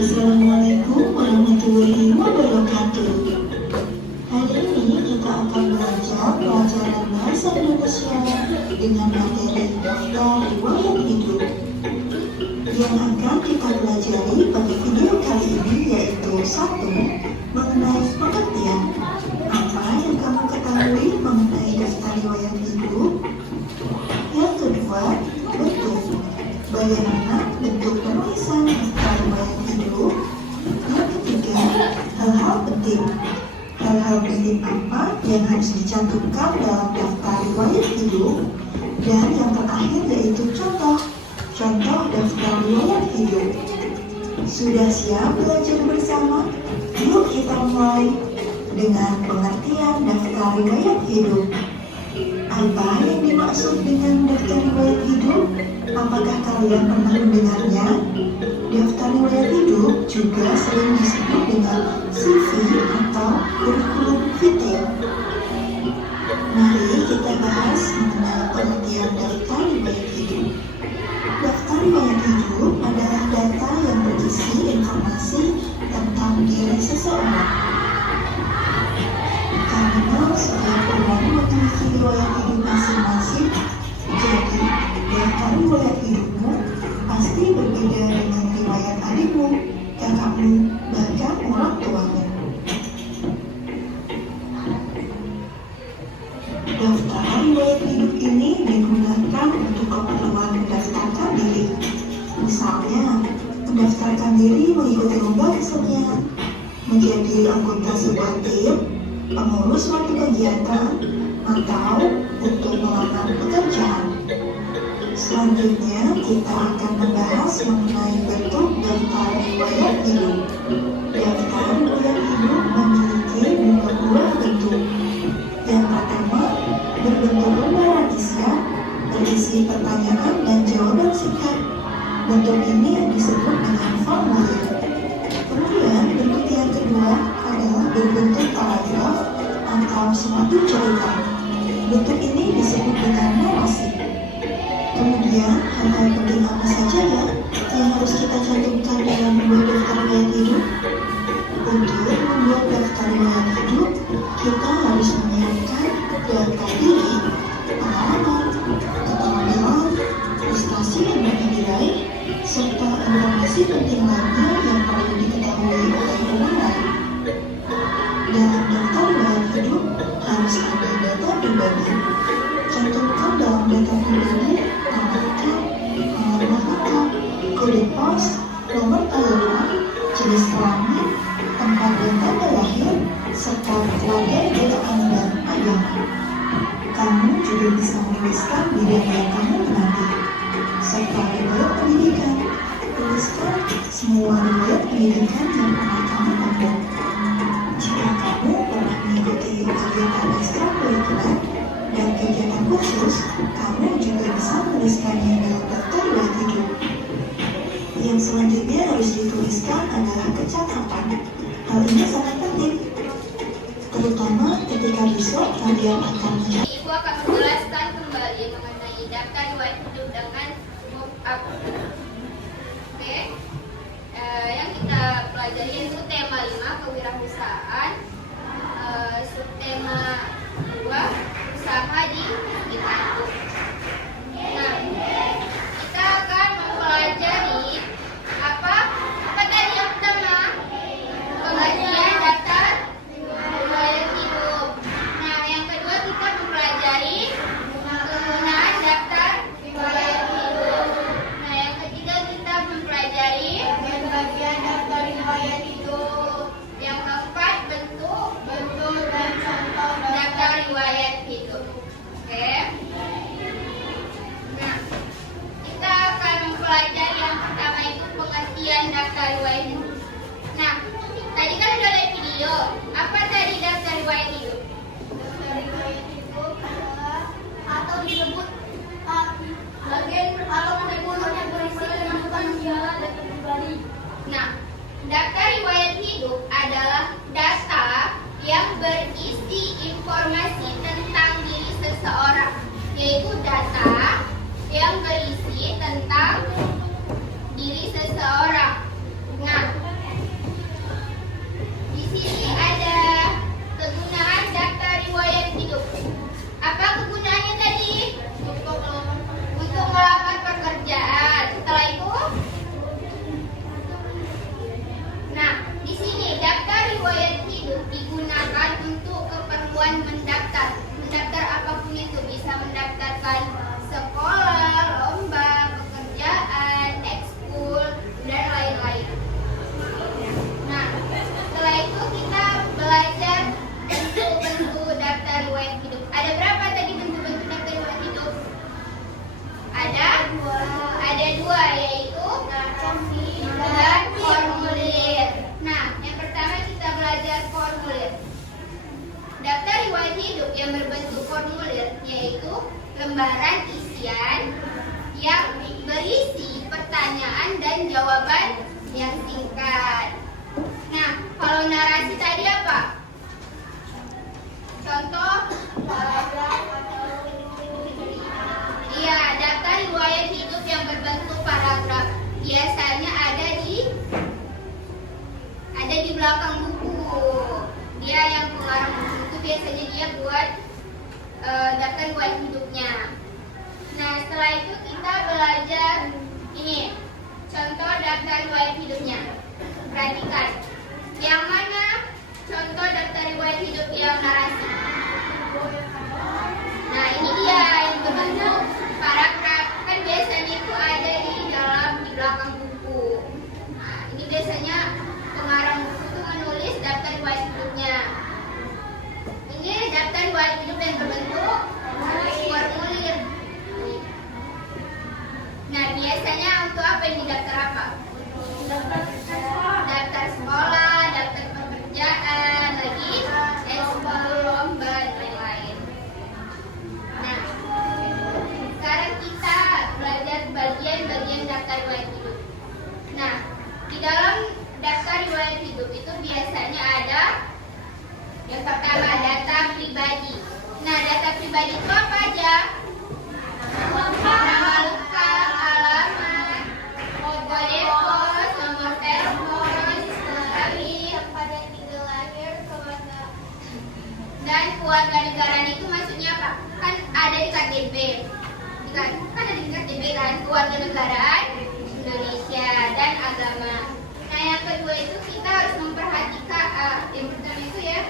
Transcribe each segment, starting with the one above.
Assalamualaikum warahmatullahi wabarakatuh. Hari ini kita akan belajar pelajaran bahasa Indonesia dengan materi daftar riwayat hidup. Yang akan kita pelajari pada video kali ini yaitu 1. Mengenai pengertian. Apa yang kamu ketahui mengenai daftar riwayat hidup? Yang kedua, bentuk. Bagaimana bentuk penulisan daftar riwayat hidup? Yang ketiga, hal-hal penting. Hal-hal penting apa yang harus dicantumkan dalam daftar riwayat hidup? Dan yang terakhir yaitu contoh daftar riwayat hidup. Sudah siap belajar bersama? Yuk kita mulai dengan pengertian daftar riwayat hidup. Apa yang dimaksud dengan daftar riwayat hidup? Apakah kalian pernah mendengarnya? Daftar riwayat hidup juga sering disebut dengan CV atau kurikulum vitae. Mari kita bahas mengenai pengertian daftar riwayat hidup. Daftar riwayat hidup adalah data yang berisi informasi tentang diri seseorang. Karena setiap orang memiliki riwayat hidup masing-masing, jadi daftar riwayat hidupmu pasti berbeda dengan riwayat adikmu, kakakmu, bahkan orang tuamu. Daftar riwayat hidup ini digunakan untuk keperluan mendaftarkan diri. Misalnya, mendaftarkan diri mengikuti lomba kesenian, menjadi anggota sebuah tim, pengurus suatu kegiatan, atau untuk melamar pekerjaan. Selanjutnya, kita akan membahas mengenai bentuk daftar riwayat hidup. Daftar riwayat hidup memiliki dua buah bentuk. Yang pertama, berbentuk lembaran isian, berisi pertanyaan dan jawaban singkat. Bentuk ini disebut dengan formulir. Kemudian, bentuk yang kedua adalah berbentuk paragraf atau suatu cerita. Bentuk ini disebut dengan narasi. Kemudian, hal-hal penting apa saja ya yang harus kita cantumkan dalam membuat daftar riwayat hidup? Untuk membuat daftar riwayat hidup, kita harus menyiapkan data diri, pengalaman, keterampilan, prestasi yang dapat diraih, serta informasi penting lainnya yang perlu diketahui oleh orang lain. Dalam daftar riwayat hidup harus ada data pribadi. Cantumkan dalam data pribadi nama lengkap, alamat lengkap, kode pos, nomor telepon, jenis kelamin, tempat dan tanggal lahir, serta latar belakang dan agama. Kamu juga bisa menuliskan bidang yang kamu minati, serta riwayat pendidikan. Tuliskan semua riwayat pendidikan yang pernah kamu tempuh. Jika kamu pernah mengikuti kegiatan ekstrakurikuler dan kegiatan khusus, kamu juga bisa menuliskannya dalam daftar riwayat hidup. Yang selanjutnya harus dituliskan adalah kecakapan. Hal ini sangat penting, terutama ketika besok kalian akan mencapai. Ibu akan menjelaskan kembali mengenai daftar riwayat hidup dengan move up. Oke, yang kita pelajari itu tema 5 kewirausahaan, subtema 2 usaha di Itantu. Nah, kita akan mempelajari apa tadi yang pertama, pengertian daftar riwayat hidup. Nah, yang kedua kita mempelajari penggunaan daftar riwayat hidup. Nah, yang ketiga kita mempelajari bagian daftar riwayat hidup. Yang keempat bentuk dan contoh daftar riwayat hidup. Oke. Nah, kita akan mempelajari yang pertama itu pengertian daftar riwayat hidup. Nah, tadi kan sudah ada video. Apa tadi daftar riwayat hidup? Daftar riwayat hidup adalah atau disebut bagian atau kurikulum yang berisi kehidupan sosial dan pribadi. Nah, daftar riwayat hidup adalah data yang berisi informasi tentang diri seseorang, yaitu data yang berisi tentang diri seseorang. Nah, lembaran isian yang berisi pertanyaan dan jawaban yang singkat. Nah, kalau narasi tadi apa? Contoh, iya, daftar riwayat hidup yang berbentuk paragraf. Biasanya ada di belakang buku. Dia yang pengarang buku itu biasanya dia buat daftar riwayat hidupnya. Nah, setelah itu kita belajar ini, contoh daftar riwayat hidupnya. Perhatikan, yang mana contoh daftar riwayat hidup yang narasi? Nah, ini dia yang berbentuk paragraf. Kan biasanya itu ada di belakang buku. Nah, ini biasanya pengarang buku itu menulis daftar riwayat hidupnya. Ini daftar riwayat hidup yang berbentuk formulir. Nah, biasanya untuk apa ini daftar apa? Daftar sekolah, daftar pekerjaan, lagi ekskul, lomba, dan lain-lain. Nah, sekarang kita belajar bagian-bagian daftar riwayat hidup. Nah, di dalam daftar riwayat hidup itu biasanya ada yang pertama data pribadi. Nah, data pribadi itu apa aja? Nama lengkap, alamat, kode pos, nomor telepon, lahir, pada tinggal lahir, dan keluarga negaraan itu maksudnya apa? Kan ada di KTP. Kan ada di KTP kan, keluarga negaraan Indonesia dan agama. Nah, yang kedua itu kita harus memperhatikan yang pertama itu ya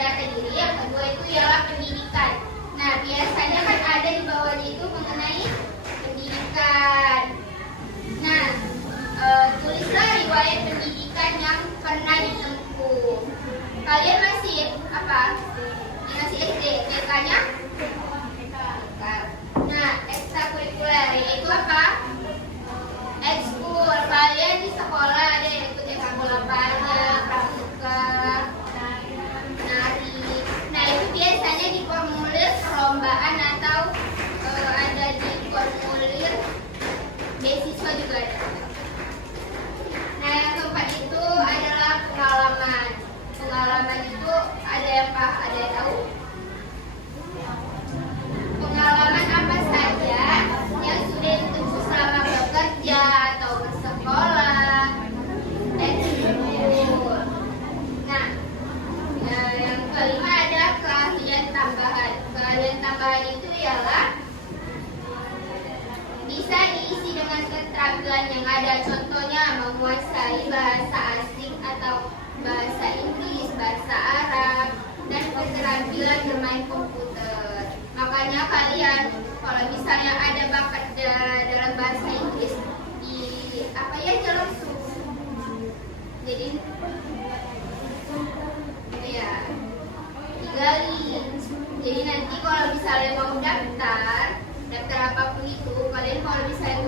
data diri, yang kedua itu ialah pendidikan. Nah, biasanya kan ada di bawahnya itu mengenai pendidikan. Nah, tulislah riwayat pendidikan yang pernah ditempuh. Kalian masih apa? Masih SD, TK-nya? Nah, ekstrakurikuler yaitu apa? Ekskul. Kalian di sekolah ada yang ikut ekskul lapangan, pramuka, nari. Nah, itu biasanya di formulir perlombaan atau ada di formulir beasiswa juga ada. Nah, yang keempat itu adalah pengalaman. Pengalaman itu ada yang tahu? Pengalaman apa saja yang sudah ditempuh selama bekerja atau bersekolah, ekskul. Nah, yang kelima ada keahlian tambahan. Keahlian tambahan itu ialah bisa diisi dengan keterampilan yang ada. Contohnya menguasai bahasa asing atau bahasa Inggris, bahasa Arab, dan keterampilan bermain komputer. Makanya kalian kalau misalnya ada bakat dalam bahasa Inggris di apa ya langsung. Jadi ya digali. Jadi nanti kalau misalnya mau daftar apapun itu, kalian kalau misalnya